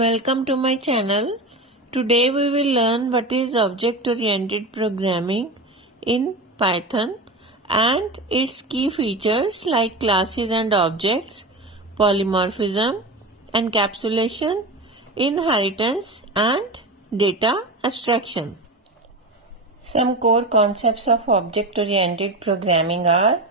Welcome to my channel. Today we will learn what is object-oriented programming in Python and its key features like classes and objects, polymorphism, encapsulation, inheritance, and data abstraction. Some core concepts of object-oriented programming are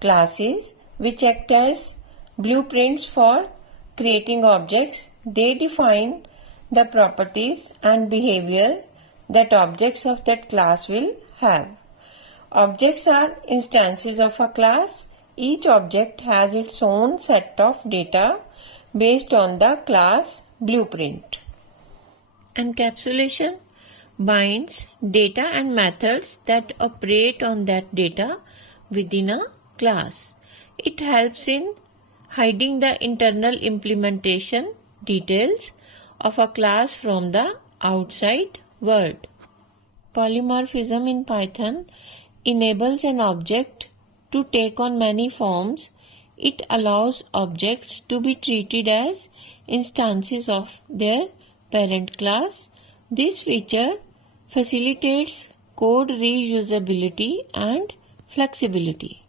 classes, which act as blueprints for creating objects. They define the properties and behavior that objects of that class will have. Objects are instances of a class. Each object has its own set of data based on the class blueprint. Encapsulation binds data and methods that operate on that data within a class. It helps in hiding the internal implementation details of a class from the outside world. Polymorphism in Python enables an object to take on many forms. It allows objects to be treated as instances of their parent class. This feature facilitates code reusability and flexibility.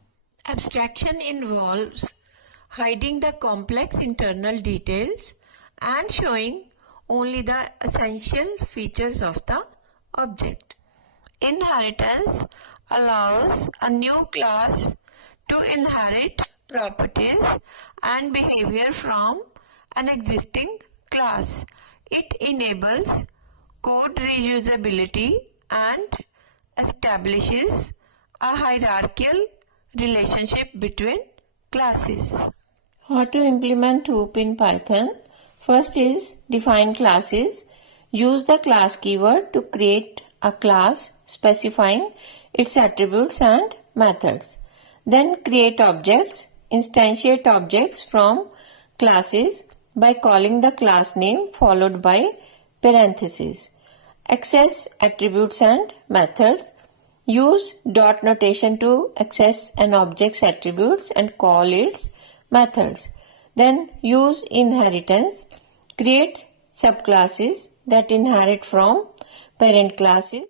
Abstraction involves hiding the complex internal details and showing only the essential features of the object. Inheritance allows a new class to inherit properties and behavior from an existing class. It enables code reusability and establishes a hierarchical relationship between classes. How to implement hoop in Python? First is define classes. Use the class keyword to create a class specifying its attributes and methods. Then create objects. Instantiate objects from classes by calling the class name followed by parentheses. Access attributes and methods. Use dot notation to access an object's attributes and call its methods. Then use inheritance. Create subclasses that inherit from parent classes.